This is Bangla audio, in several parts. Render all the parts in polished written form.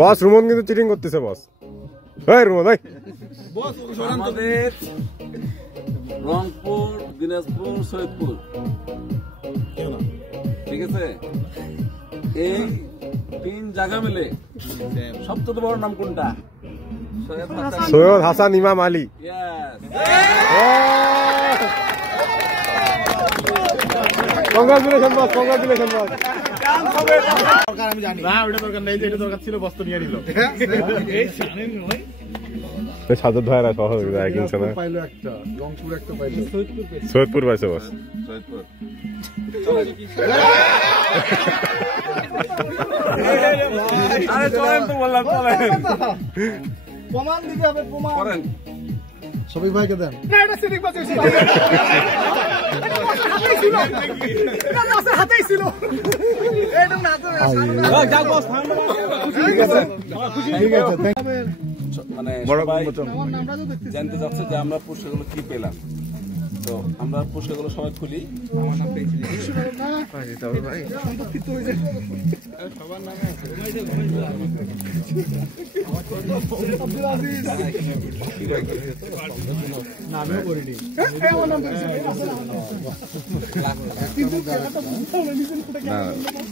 বস রুমন কিন্তু চিটিং করতেছে বস। এই রুমন ভাই আমাদের রংপুর, দিনাজপুর, সৈয়দপুর, ঠিক আছে, এই 3 জায়গা মিলে সবচেয়ে বড় নাম কোনটা? সৈয়দ হাসান ইমাম আলী। কংগ্রাচুলেশন বস, কংগ্রাচুলেশন বস। আমি জানি না ওটা দরকার নেই, এটা দরকার ছিল বস্তা নিয়ে নিল। সাদত ভাইরা সহযোগিতা কিনছে না, পাইলো একটা রংপুর একটা পাইলো, সৈয়দপুর পাইছে বস। সৈয়দপুর আরে চলেন তো বললাম, চলেন প্রমাণ দিতে হবে, প্রমাণ করেন। সবিক ভাইকে দেন। না এটা সিরিক বাজে ছিল, এটা বসের হাতেই ছিল, এটা না তো যাও বস, ঠিক আছে ঠিক আছে। মানে সবাই জানতে চাচ্ছে যে আমরা পুরস্কারগুলো কি পেলাম, তো আমরা পুরস্কারগুলো সবাই খুলি।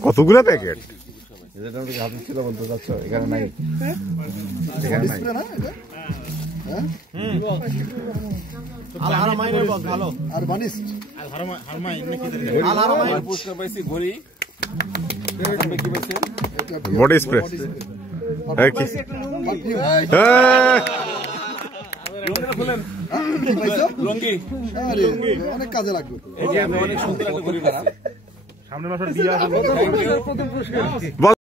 কতগুলো প্যাকেট ছিল বলতে চাচ্ছ? এখানে নাই, এখানে নাই। পুরস্কার পাইছি ঘড়ি, কি পাইছে? বডি স্প্রে, লঙ্গি, অনেক কাজে লাগবে। এই যে আমি অনেক সুন্দর একটা ঘড়ি পেলাম। বস।